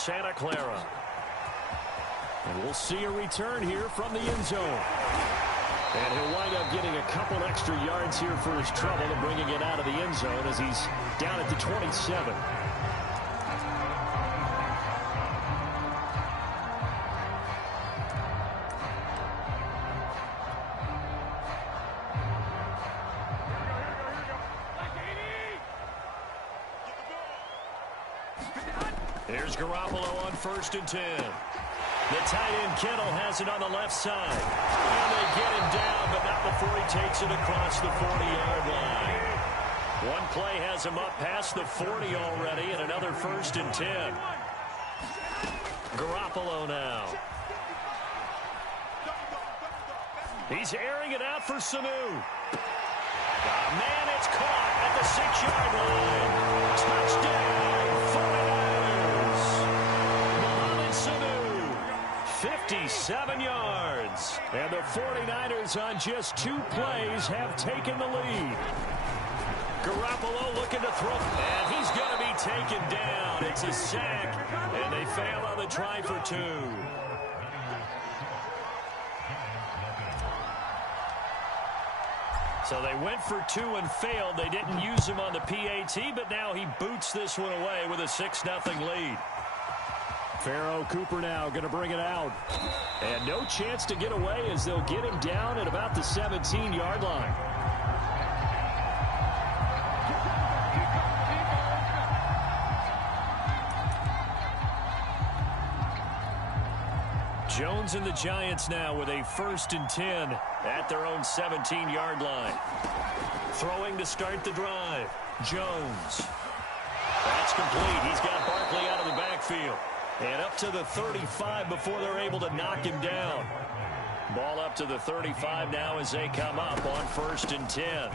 Santa Clara. And we'll see a return here from the end zone. And he'll wind up getting a couple extra yards here for his trouble and bringing it out of the end zone as he's down at the 27. Here's Garoppolo on 1st and 10. The tight end Kittle has it on the left side. And they get him down, but not before he takes it across the 40-yard line. One play has him up past the 40 already, and another 1st and 10. Garoppolo now. He's airing it out for Sanu. Man, it's caught at the 6-yard line. Touchdown, 49ers. Mohamed Sanu, 57 yards. And the 49ers on just 2 plays have taken the lead. Garoppolo looking to throw, and he's going to be taken down. It's a sack, and they fail on the try for 2. So they went for 2 and failed. They didn't use him on the PAT, but now he boots this one away with a 6-0 lead. Pharaoh Cooper now going to bring it out. And no chance to get away as they'll get him down at about the 17-yard line. Jones and the Giants now with a 1st and 10 at their own 17-yard line. Throwing to start the drive. Jones. That's complete. He's got Barkley out of the backfield. And up to the 35 before they're able to knock him down. Ball up to the 35 now as they come up on 1st and 10.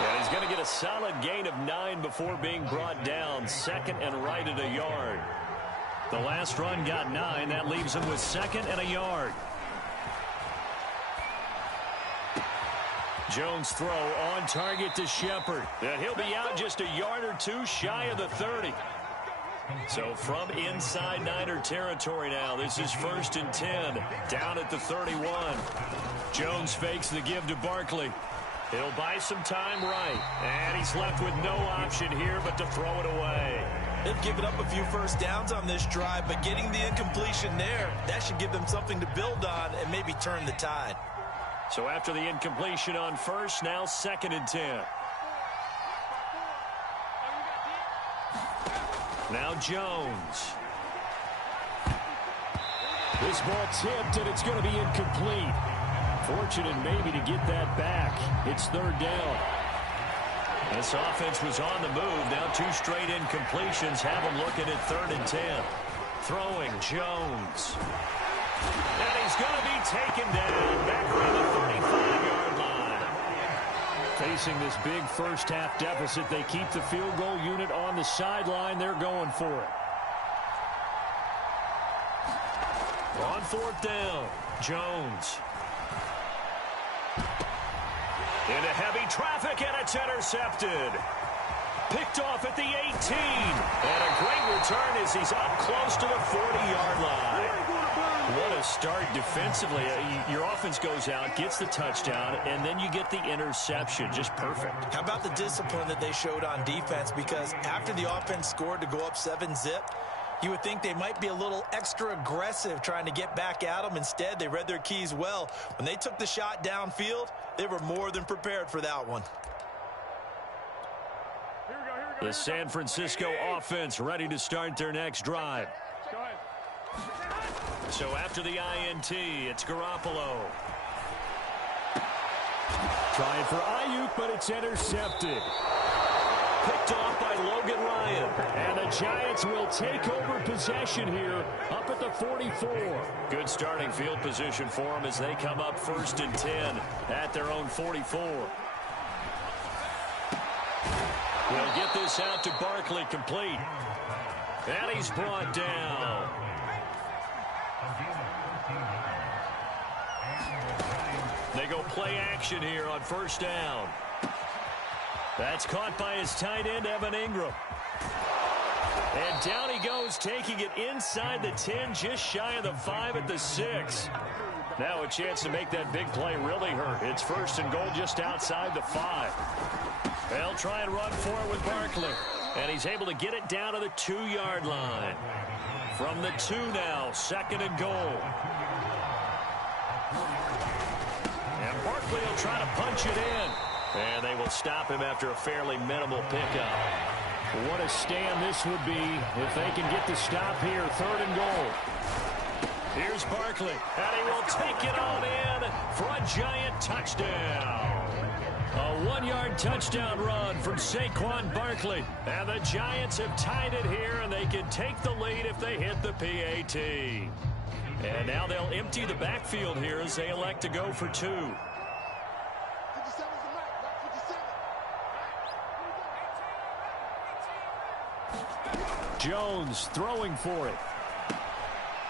And he's going to get a solid gain of 9 before being brought down. 2nd and right at a yard. The last run got 9. That leaves him with 2nd and a yard. Jones throw on target to Shepard. And he'll be out just a yard or 2 shy of the 30. So from inside Niner territory now, this is 1st and 10. Down at the 31. Jones fakes the give to Barkley. He'll buy some time right. And he's left with no option here but to throw it away. They've given up a few first downs on this drive, but getting the incompletion there, that should give them something to build on and maybe turn the tide. So after the incompletion on 1st, now 2nd and 10. Now Jones. This ball tipped, and it's going to be incomplete. Fortunate maybe to get that back. It's 3rd down. This offense was on the move. Now 2 straight incompletions have them looking at 3rd and 10. Throwing Jones. And he's going to be taken down back around the 35-yard line. Facing this big first-half deficit, they keep the field goal unit on the sideline. They're going for it. On 4th down, Jones. Into heavy traffic, and it's intercepted. Picked off at the 18. And a great return as he's up close to the 40-yard line. What a start defensively. Your offense goes out, gets the touchdown, and then you get the interception. Just perfect. How about the discipline that they showed on defense? Because after the offense scored to go up 7-zip, you would think they might be a little extra aggressive trying to get back at them. Instead, they read their keys well. When they took the shot downfield, they were more than prepared for that one. The San Francisco offense ready to start their next drive. So after the INT, it's Garoppolo. Trying for Ayuk, but it's intercepted. Picked off by Logan Ryan. And the Giants will take over possession here up at the 44. Good starting field position for them as they come up 1st and 10 at their own 44. We'll get this out to Barkley complete. And he's brought down. They go play action here on 1st down. That's caught by his tight end, Evan Ingram. And down he goes, taking it inside the 10, just shy of the 5 at the 6. Now a chance to make that big play really hurt. It's 1st and goal just outside the 5. They'll try and run for it with Barkley. And he's able to get it down to the 2-yard line. From the 2 now, 2nd and goal. And Barkley will try to punch it in. And they will stop him after a fairly minimal pickup. What a stand this would be if they can get the stop here. 3rd and goal. Here's Barkley, and he will take it on in for a giant touchdown. A 1-yard touchdown run from Saquon Barkley. And the Giants have tied it here, and they can take the lead if they hit the PAT. And now they'll empty the backfield here as they elect to go for 2. Jones throwing for it.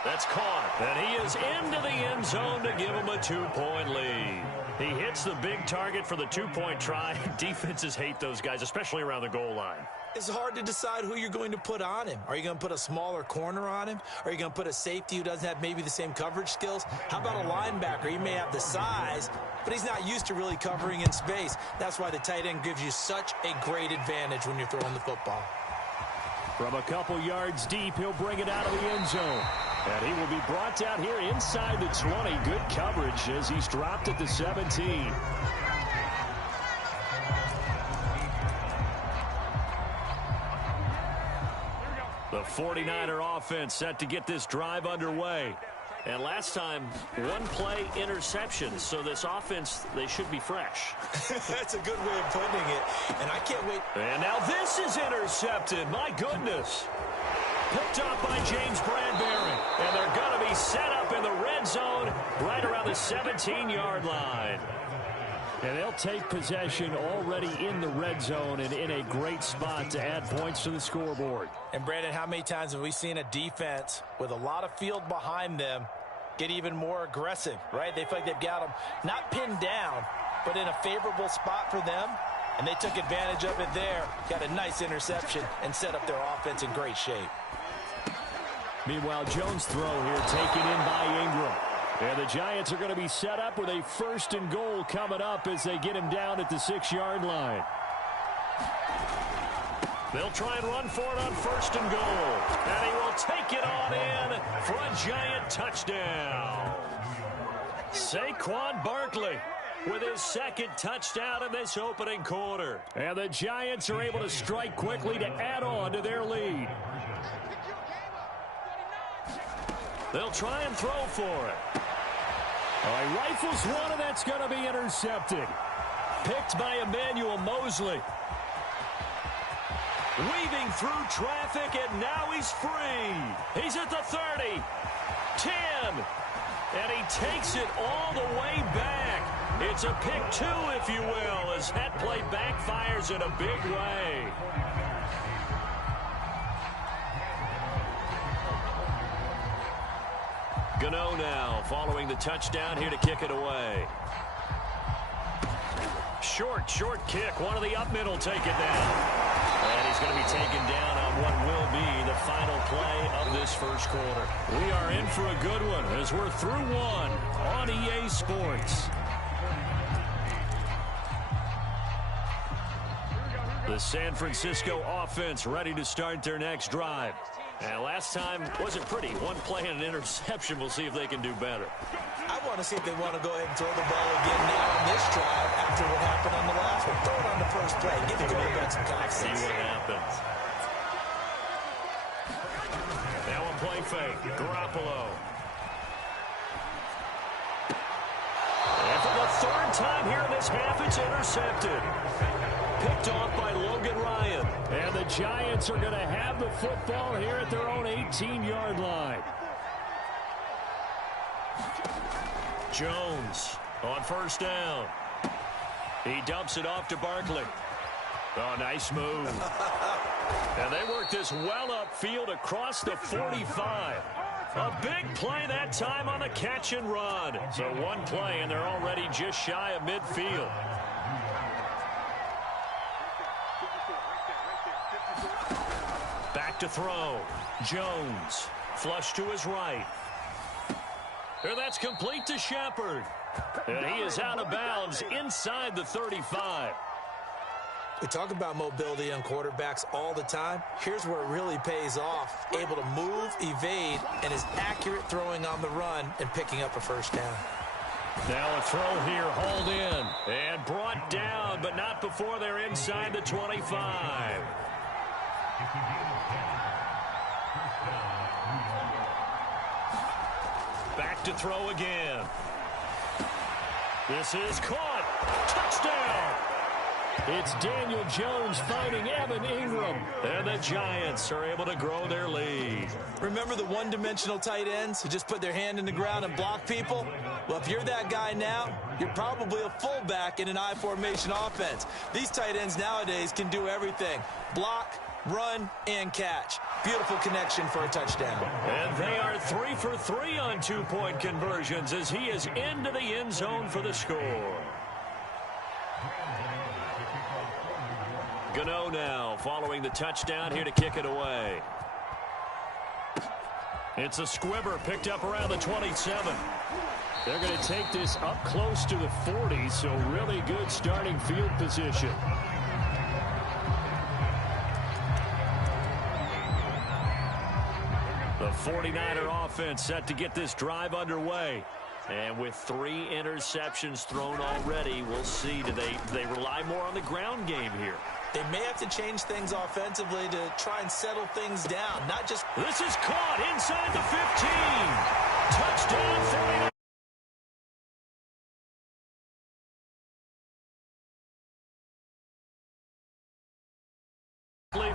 That's caught. And he is into the end zone to give him a 2-point lead. He hits the big target for the 2-point try. Defenses hate those guys, especially around the goal line. It's hard to decide who you're going to put on him. Are you going to put a smaller corner on him? Are you going to put a safety who doesn't have maybe the same coverage skills? How about a linebacker? He may have the size, but he's not used to really covering in space. That's why the tight end gives you such a great advantage when you're throwing the football. From a couple yards deep, he'll bring it out of the end zone. And he will be brought down here inside the 20. Good coverage as he's dropped at the 17. The 49er offense set to get this drive underway. And last time, 1-play interception. So this offense, they should be fresh. That's a good way of putting it. And I can't wait. And now this is intercepted. My goodness. Picked up by James Bradbury. And they're going to be set up in the red zone right around the 17-yard line. And they'll take possession already in the red zone and in a great spot to add points to the scoreboard. And, Brandon, how many times have we seen a defense with a lot of field behind them get even more aggressive, right? They feel like they've got them not pinned down, but in a favorable spot for them. And they took advantage of it there, got a nice interception, and set up their offense in great shape. Meanwhile, Jones' throw here taken in by Ingram. And the Giants are going to be set up with a 1st and goal coming up as they get him down at the 6-yard line. They'll try and run for it on 1st and goal. And he will take it on in for a giant touchdown. Saquon Barkley with his 2nd touchdown in this opening quarter. And the Giants are able to strike quickly to add on to their lead. They'll try and throw for it. He rifles one, and that's going to be intercepted. Picked by Emmanuel Mosley. Weaving through traffic, and now he's free. He's at the 30, 10, and he takes it all the way back. It's a pick 2, if you will, as that play backfires in a big way. Gano now following the touchdown here to kick it away. Short kick. One of the up middle take it down. And he's going to be taken down on what will be the final play of this first quarter. We are in for a good one as we're through one on EA Sports. The San Francisco offense ready to start their next drive. And last time wasn't pretty. 1 play and an interception. We'll see if they can do better. I want to see if they want to go ahead and throw the ball again now on this drive after what happened on the last one. Throw it on the first play. Give the quarterback some confidence. See what happens. Now a play fake. Garoppolo. And for the 3rd time here in this half, it's intercepted. Picked off by Logan Ryan. And the Giants are going to have the football here at their own 18-yard line. Jones on 1st down. He dumps it off to Barkley. Oh, nice move. And they work this well upfield across the 45. A big play that time on the catch and run. So 1 play, and they're already just shy of midfield. Back Back to throw. Jones. Flush to his right. And that's complete to Shepard. And he is out of bounds inside the 35. We talk about mobility on quarterbacks all the time. Here's where it really pays off. Able to move, evade, and is accurate throwing on the run and picking up a first down. Now a throw here, hauled in, and brought down, but not before they're inside the 25. Back to throw again. This is caught. Touchdown! It's Daniel Jones finding Evan Ingram. And the Giants are able to grow their lead. Remember the one-dimensional tight ends who just put their hand in the ground and block people? Well, if you're that guy now, you're probably a fullback in an I formation offense. These tight ends nowadays can do everything. Block, run, and catch. Beautiful connection for a touchdown. And they are 3 for 3 on two-point conversions as he is into the end zone for the score. Gano now following the touchdown here to kick it away. It's a squibber picked up around the 27. They're going to take this up close to the 40, so really good starting field position. The 49er offense set to get this drive underway. And with 3 interceptions thrown already, we'll see. Do they rely more on the ground game here? They may have to change things offensively to try and settle things down. Not just... This is caught inside the 15. Touchdown 49.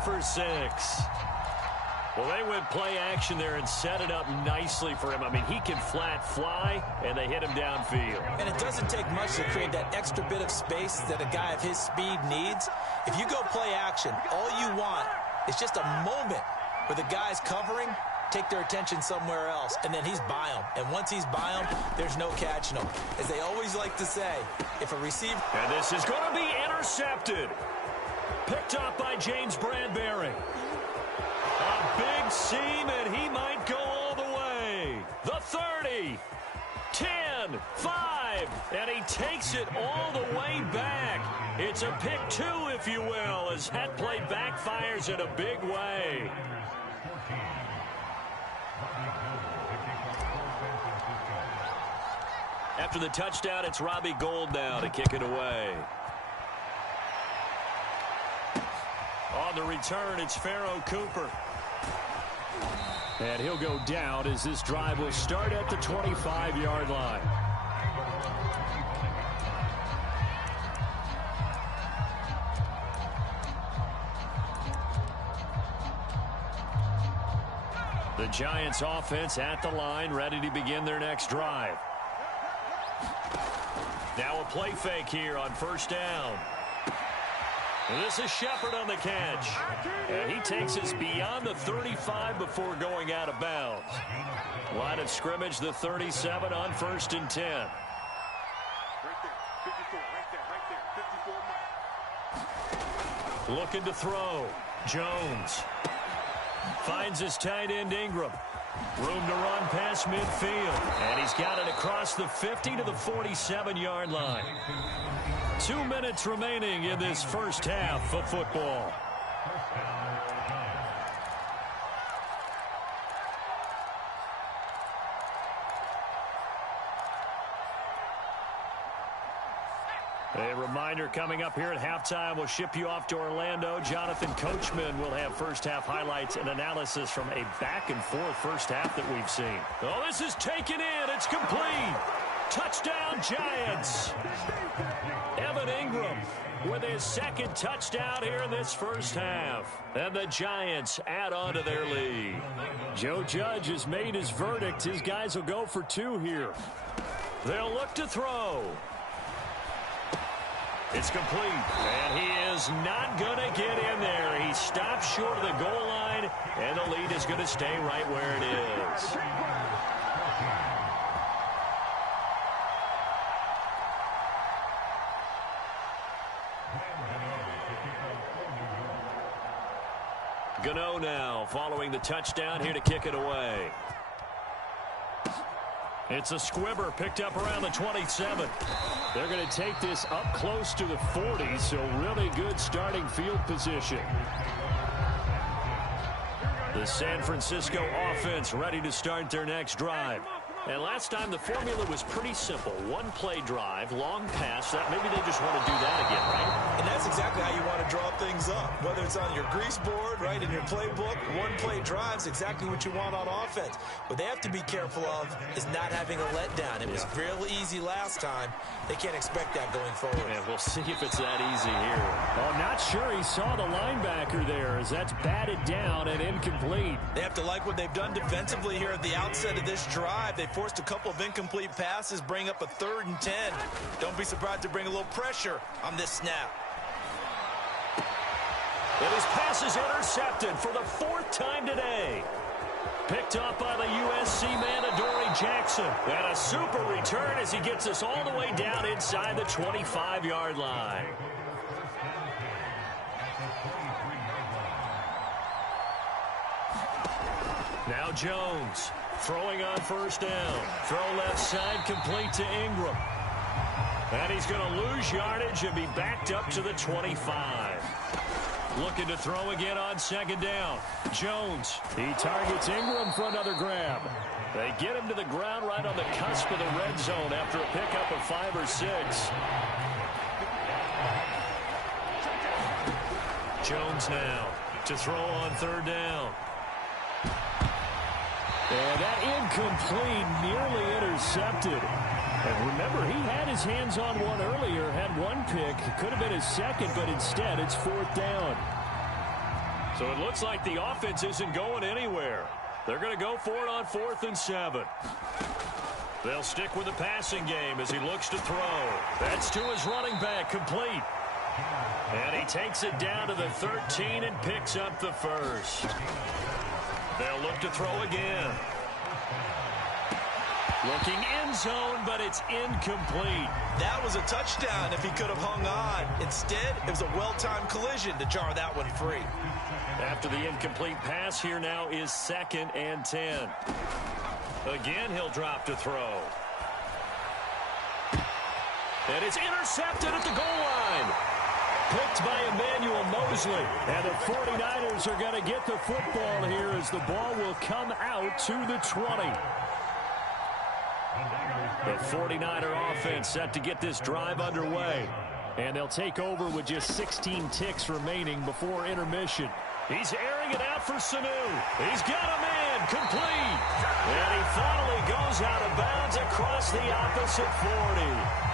For 6. Well, they went play action there and set it up nicely for him. I mean, he can flat fly, and they hit him downfield. And it doesn't take much to create that extra bit of space that a guy of his speed needs. If you go play action, all you want is just a moment where the guy's covering, take their attention somewhere else, and then he's by him. And once he's by him, there's no catching him. As they always like to say, if a receiver... And this is going to be intercepted. Picked up by James Bradbury. A big seam, and he might go all the way. The 30, 10, 5, and he takes it all the way back. It's a pick 2, if you will, as that play backfires in a big way. After the touchdown, it's Robbie Gould now to kick it away. On the return, it's Pharaoh Cooper. And he'll go down as this drive will start at the 25-yard line. The Giants offense at the line, ready to begin their next drive. Now a play fake here on first down. This is Shepard on the catch. And he takes us beyond the 35 before going out of bounds. Line of scrimmage, the 37 on 1st and 10. Right there, 54, right there, 54. Looking to throw. Jones finds his tight end Ingram. Room to run past midfield. And he's got it across the 50 to the 47-yard line. 2 minutes remaining in this first half of football. A reminder coming up here at halftime. We'll ship you off to Orlando. Jonathan Coachman will have first half highlights and analysis from a back and forth first half that we've seen. Oh, this is taken in. It's complete. Touchdown Giants. Evan Ingram with his second touchdown here in this first half. And the Giants add on to their lead. Joe Judge has made his verdict. His guys will go for 2 here. They'll look to throw. It's complete, and he is not going to get in there. He stops short of the goal line, and the lead is going to stay right where it is. Gano now following the touchdown here to kick it away. It's a squibber picked up around the 27. They're going to take this up close to the 40, so really good starting field position. The San Francisco offense ready to start their next drive. And last time the formula was pretty simple. One-play drive, long pass. That maybe they just want to do that again, right? And that's exactly how you want to draw things up. Whether it's on your grease board, right, in your playbook, one-play drive's exactly what you want on offense. What they have to be careful of is not having a letdown. It was real easy last time. They can't expect that going forward. Yeah, we'll see if it's that easy here. Oh, not sure he saw the linebacker there as that's batted down and incomplete. They have to like what they've done defensively here at the outset of this drive. They forced a couple of incomplete passes, bring up a 3rd and 10. Don't be surprised to bring a little pressure on this snap. And his pass is intercepted for the 4th time today. Picked off by the USC man, Adoree Jackson. And a super return as he gets us all the way down inside the 25-yard line. Now Jones throwing on 1st down. Throw left side complete to Ingram. And he's going to lose yardage and be backed up to the 25. Looking to throw again on 2nd down. Jones. He targets Ingram for another grab. They get him to the ground right on the cusp of the red zone after a pickup of 5 or 6. Jones now to throw on 3rd down. And that incomplete, nearly intercepted. And remember, he had his hands on one earlier, had one pick. Could have been his 2nd, but instead it's 4th down. So it looks like the offense isn't going anywhere. They're going to go for it on 4th and 7. They'll stick with the passing game as he looks to throw. That's to his running back, complete. And he takes it down to the 13 and picks up the 1st. They'll look to throw again. Looking end zone, but it's incomplete. That was a touchdown if he could have hung on. Instead, it was a well-timed collision to jar that one free. After the incomplete pass, here now is 2nd and 10. Again, he'll drop to throw. And it's intercepted at the goal line. Picked by Emmanuel Mosley. And the 49ers are going to get the football here as the ball will come out to the 20. The 49er offense set to get this drive underway. And they'll take over with just 16 ticks remaining before intermission. He's airing it out for Sanu. He's got a man, complete. And he finally goes out of bounds across the opposite 40.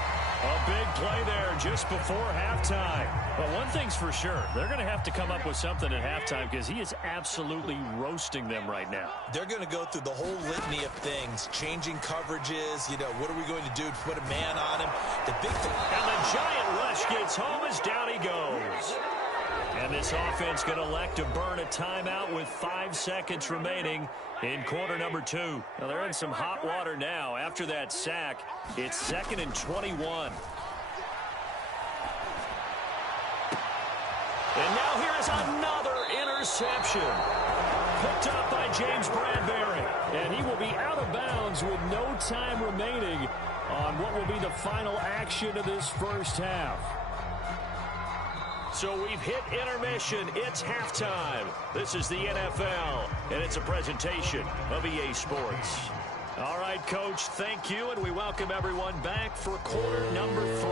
A big play there just before halftime. But one thing's for sure, they're going to have to come up with something at halftime because he is absolutely roasting them right now. They're going to go through the whole litany of things, changing coverages, you know, what are we going to do to put a man on him? The big thing. And the giant rush gets home as down he goes. And this offense going to elect to burn a timeout with 5 seconds remaining in quarter number 2. Now they're in some hot water now. After that sack, it's 2nd and 21. And now here is another interception. Picked up by James Bradbury. And he will be out of bounds with no time remaining on what will be the final action of this first half. So we've hit intermission. It's halftime. This is the NFL, and it's a presentation of EA Sports. All right, Coach, thank you, and we welcome everyone back for quarter number 3.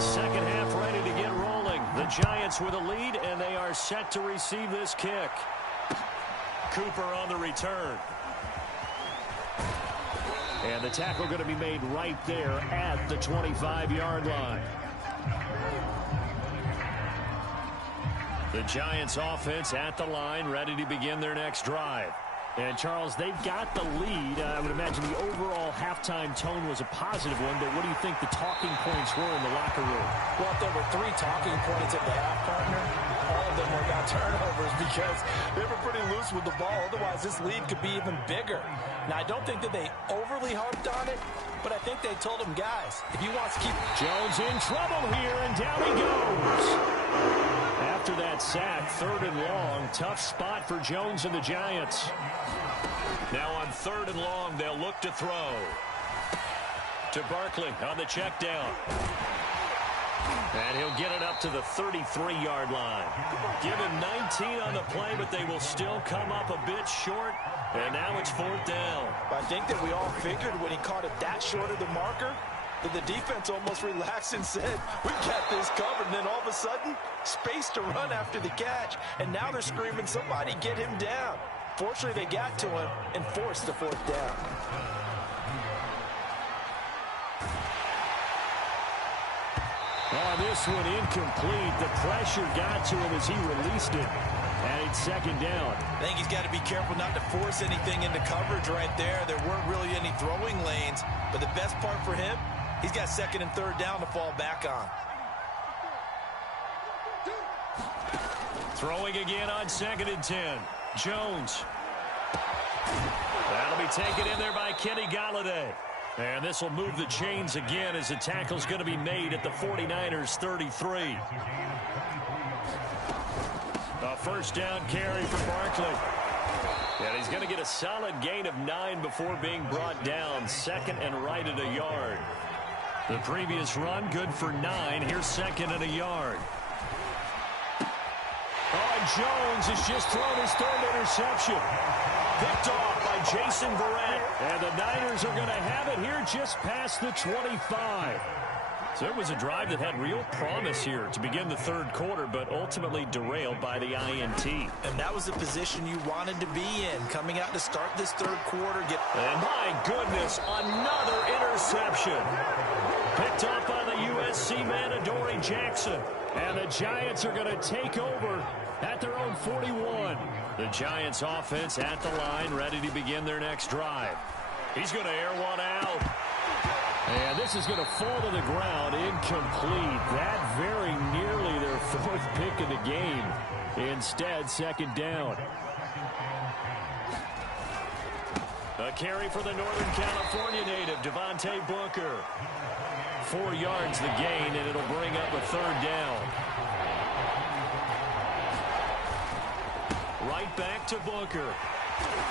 Second half ready to get rolling. The Giants with a lead, and they are set to receive this kick. Cooper on the return. And the tackle going to be made right there at the 25-yard line. The Giants offense at the line, ready to begin their next drive. And, Charles, they've got the lead. I would imagine the overall halftime tone was a positive one, but what do you think the talking points were in the locker room? Well, if there were 3 talking points at the half, partner, all of them were about turnovers because they were pretty loose with the ball. Otherwise, this lead could be even bigger. Now, I don't think that they overly harped on it, but I think they told them, guys, if you want to keep... Jones in trouble here, and down he goes. after that sack. 3rd and long. Tough spot for Jones and the Giants. Now on 3rd and long, they'll look to throw. To Barkley on the check down. And he'll get it up to the 33-yard line. Give him 19 on the play, but they will still come up a bit short. And now it's 4th down. I think that we all figured when he caught it that short of the marker, that the defense almost relaxed and said, we've got this covered. And then all of a sudden, space to run after the catch. And now they're screaming, somebody get him down. Fortunately, they got to him and forced the 4th down. Oh, this one incomplete. The pressure got to him as he released it. And it's 2nd down. I think he's got to be careful not to force anything into coverage right there. There weren't really any throwing lanes. But the best part for him, he's got 2nd and 3rd down to fall back on. Throwing again on 2nd and 10. Jones. That'll be taken in there by Kenny Golladay. And this will move the chains again as the tackle's going to be made at the 49ers 33. A 1st down carry for Barkley. And he's going to get a solid gain of 9 before being brought down. 2nd and right at a yard. The previous run good for 9. Here's 2nd and a yard. Oh, Jones has just thrown his 3rd interception. Picked off by Jason Verrett. And the Niners are going to have it here just past the 25. So it was a drive that had real promise here to begin the 3rd quarter, but ultimately derailed by the INT. And that was the position you wanted to be in, coming out to start this 3rd quarter. And my goodness, another interception. Picked up by the USC man, Adoree Jackson. And the Giants are going to take over at their own 41. The Giants offense at the line, ready to begin their next drive. He's going to air one out. And this is going to fall to the ground, incomplete. That very nearly their 4th pick of the game. Instead, 2nd down. A carry for the Northern California native, Devontae Booker. 4 yards the gain, and it'll bring up a 3rd down. Right back to Booker.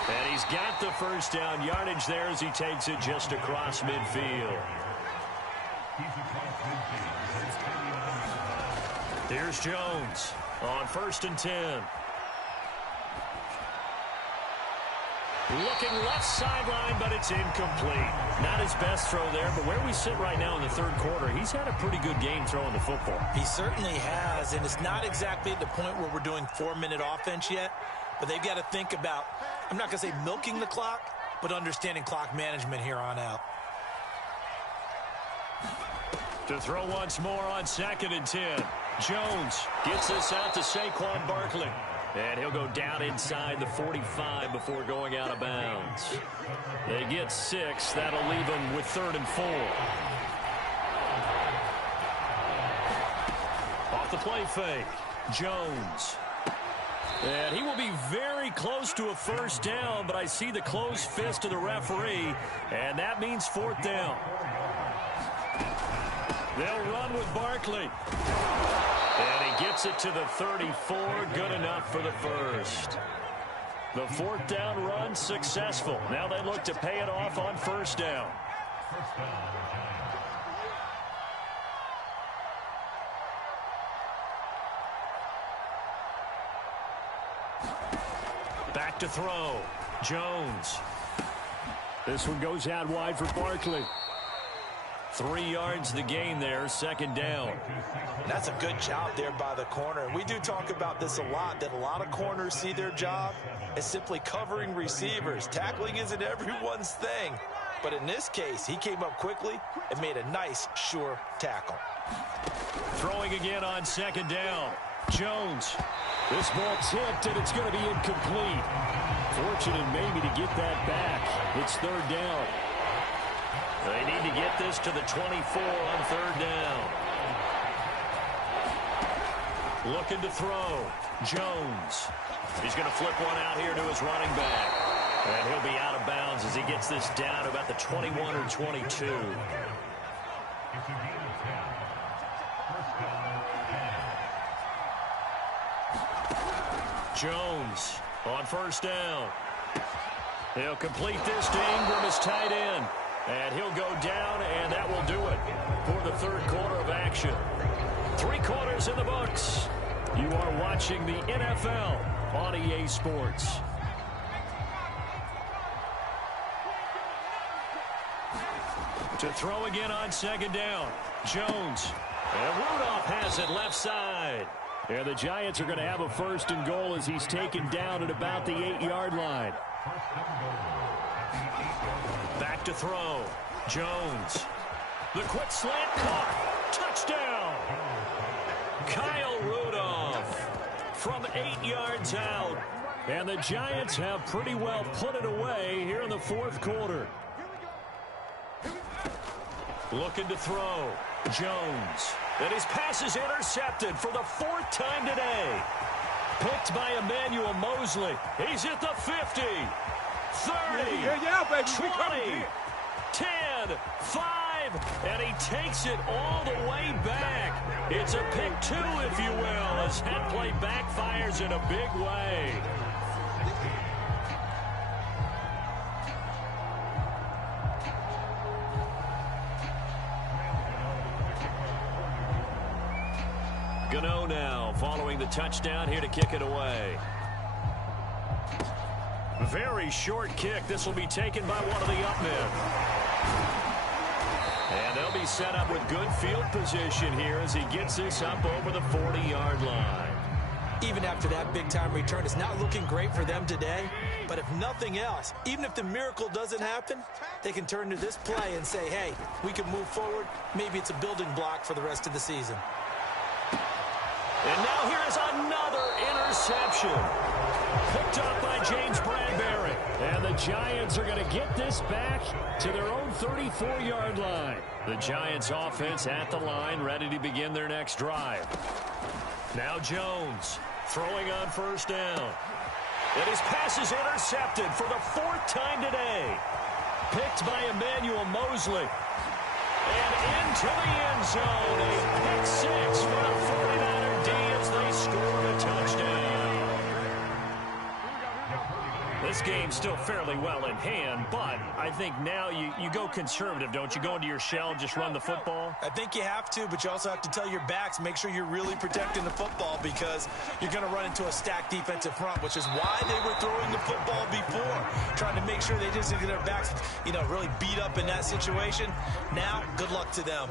And he's got the 1st down yardage there as he takes it just across midfield. Here's Jones on 1st and 10. Looking left sideline, but it's incomplete. Not his best throw there, but where we sit right now in the 3rd quarter, he's had a pretty good game throwing the football. He certainly has, and it's not exactly at the point where we're doing 4-minute offense yet, but they've got to think about, I'm not going to say milking the clock, but understanding clock management here on out. To throw once more on 2nd and 10. Jones gets this out to Saquon Barkley. And he'll go down inside the 45 before going out of bounds. They get 6. That'll leave them with 3rd and 4. Off the play fake. Jones. And he will be very close to a 1st down, but I see the closed fist of the referee, and that means 4th down. They'll run with Barkley. And he gets it to the 34. Good enough for the 1st. The 4th down run successful. Now they look to pay it off on 1st down. Back to throw. Jones. This one goes out wide for Barkley. 3 yards the gain there, 2nd down. That's a good job there by the corner. We do talk about this a lot, that a lot of corners see their job as simply covering receivers. Tackling isn't everyone's thing. But in this case, he came up quickly and made a nice, sure tackle. Throwing again on 2nd down. Jones. This ball tipped, and it's going to be incomplete. Fortunate maybe to get that back. It's 3rd down. They need to get this to the 24 on 3rd down. Looking to throw. Jones. He's going to flip one out here to his running back. And he'll be out of bounds as he gets this down to about the 21 or 22. Jones on first down. He'll complete this to Ingram as tight end. And he'll go down, and that will do it for the third quarter of action. 3 quarters in the books. You are watching the NFL on EA Sports. To throw again on second down. Jones. And Rudolph has it left side. And the Giants are going to have a first and goal as he's taken down at about the 8-yard line. Back to throw. Jones. The quick slant caught. Touchdown. Kyle Rudolph from 8 yards out. And the Giants have pretty well put it away here in the fourth quarter. Looking to throw. Jones. And his pass is intercepted for the 4th time today. Picked by Emmanuel Mosley. He's at the 50. 30. Yeah, baby. 20. 10. 5. And he takes it all the way back. It's a pick 2, if you will, as that play backfires in a big way. Gano now following the touchdown here to kick it away. Very short kick. This will be taken by one of the up men. And they'll be set up with good field position here as he gets this up over the 40-yard line. Even after that big-time return, it's not looking great for them today. But if nothing else, even if the miracle doesn't happen, they can turn to this play and say, hey, we can move forward. Maybe it's a building block for the rest of the season. And now here is another interception. Picked up by James Bradbury. And the Giants are going to get this back to their own 34-yard line. The Giants offense at the line, ready to begin their next drive. Now Jones throwing on first down. And his pass is intercepted for the 4th time today. Picked by Emmanuel Mosley. And into the end zone. A pick 6 for the 49er D as they score a touchdown. This game's still fairly well in hand, but I think now you go conservative, don't you? Go into your shell and just run the football? I think you have to, but you also have to tell your backs, make sure you're really protecting the football because you're going to run into a stacked defensive front, which is why they were throwing the football before, trying to make sure they just get their backs, really beat up in that situation. Now, good luck to them.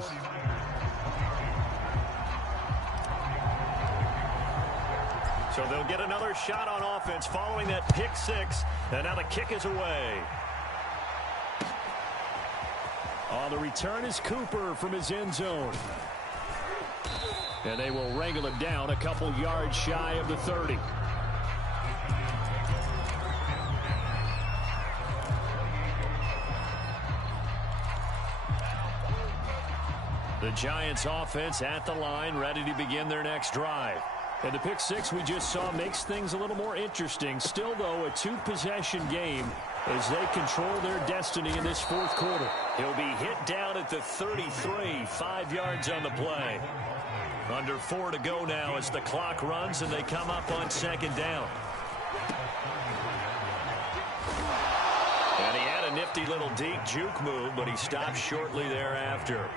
So they'll get another shot on offense following that pick 6. And now the kick is away. On the return is Cooper from his end zone. And they will wrangle him down a couple yards shy of the 30. The Giants offense at the line, ready to begin their next drive. And the pick 6 we just saw makes things a little more interesting. Still, though, a 2-possession game as they control their destiny in this fourth quarter. He'll be hit down at the 33, 5 yards on the play. Under 4 to go now as the clock runs and they come up on second down. And he had a nifty little deep juke move, but he stopped shortly thereafter.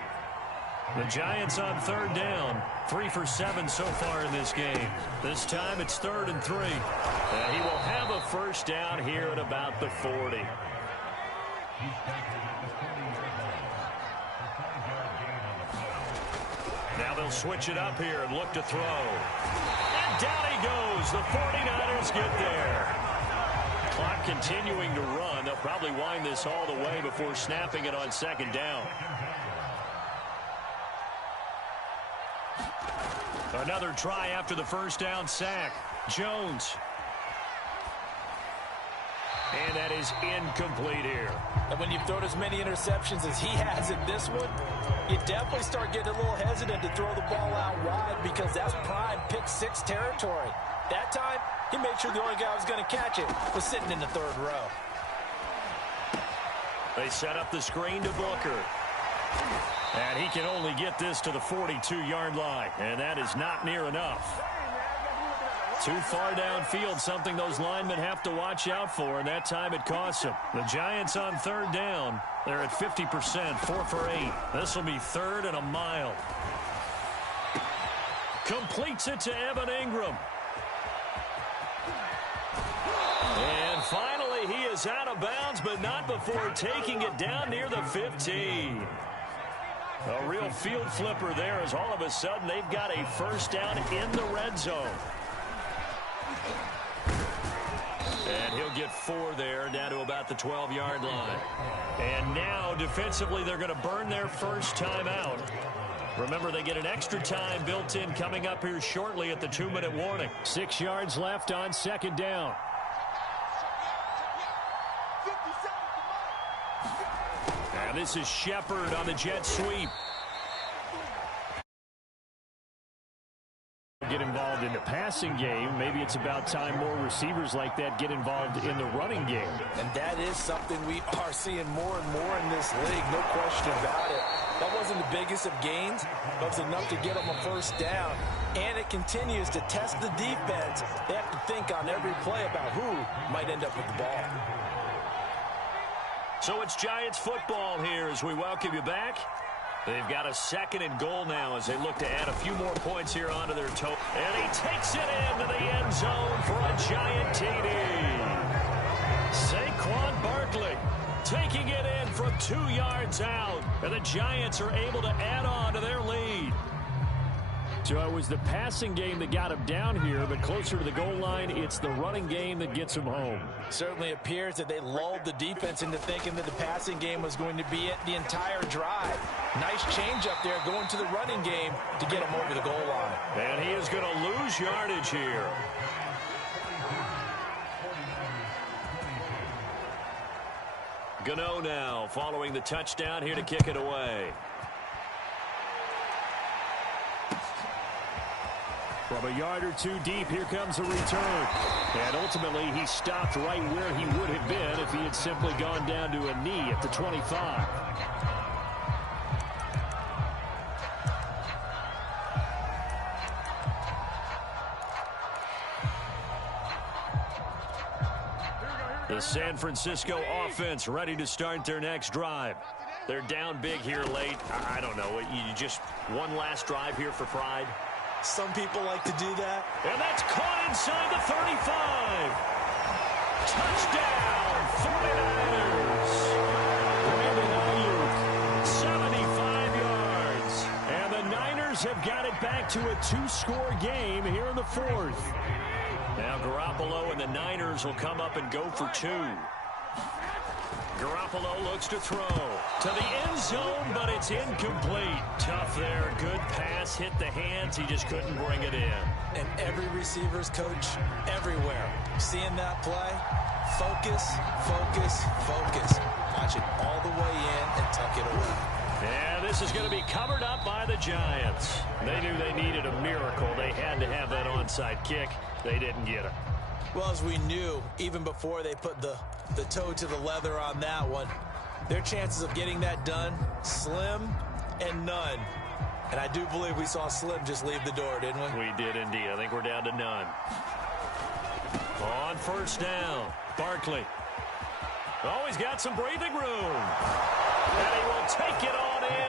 The Giants on third down, 3 for 7 so far in this game. This time it's 3rd and 3. And he will have a first down here at about the 40. Now they'll switch it up here and look to throw. And down he goes. The 49ers get there. Clock continuing to run. They'll probably wind this all the way before snapping it on second down. Another try after the first down sack. Jones. And that is incomplete here. And when you've thrown as many interceptions as he has in this one, you definitely start getting a little hesitant to throw the ball out wide because that's prime pick 6 territory. That time, he made sure the only guy who was going to catch it was sitting in the 3rd row. They set up the screen to Booker. And he can only get this to the 42-yard line. And that is not near enough. Too far downfield, something those linemen have to watch out for, and that time it costs them. The Giants on third down. They're at 50%, 4 for 8. This will be third and a mile. Completes it to Evan Ingram. And finally, he is out of bounds, but not before taking it down near the 15. A real field flipper there, as all of a sudden they've got a first down in the red zone. And he'll get 4 there, down to about the 12-yard line. And now, defensively, they're going to burn their first time out. Remember, they get an extra time built in coming up here shortly at the 2-minute warning. 6 yards left on second down. And this is Shepard on the jet sweep. Get involved in the passing game. Maybe it's about time more receivers like that get involved in the running game. And that is something we are seeing more and more in this league, no question about it. That wasn't the biggest of gains, but it was enough to get them a first down. And it continues to test the defense. They have to think on every play about who might end up with the ball. So it's Giants football here as we welcome you back. They've got a 2nd and goal now as they look to add a few more points here onto their total. And he takes it into the end zone for a Giant TD. Saquon Barkley taking it in from 2 yards out. And the Giants are able to add on to their lead. So it was the passing game that got him down here, but closer to the goal line, it's the running game that gets him home. Certainly appears that they lulled the defense into thinking that the passing game was going to be it the entire drive. Nice change up there going to the running game to get him over the goal line. And he is going to lose yardage here. Gano now following the touchdown here to kick it away. From a yard or 2 deep, here comes a return. And ultimately, he stopped right where he would have been if he had simply gone down to a knee at the 25. The San Francisco offense ready to start their next drive. They're down big here late. I don't know. You just one last drive here for pride. Some people like to do that. And that's caught inside the 35. Touchdown, 49ers. Brandon Ayuk, 75 yards. And the Niners have got it back to a 2-score game here in the 4th. Now Garoppolo and the Niners will come up and go for 2. Garoppolo looks to throw to the end zone, but it's incomplete. Tough there. Good pass. Hit the hands. He just couldn't bring it in. And every receiver's coach everywhere. Seeing that play, focus, focus, focus. Watch it all the way in and tuck it away. And this is going to be covered up by the Giants. They knew they needed a miracle. They had to have that onside kick. They didn't get it. Well, as we knew, even before they put the toe to the leather on that one, their chances of getting that done, slim and none. And I do believe we saw Slim just leave the door, didn't we? We did indeed. I think we're down to none. On first down, Barkley. Oh, he's got some breathing room. And he will take it on in.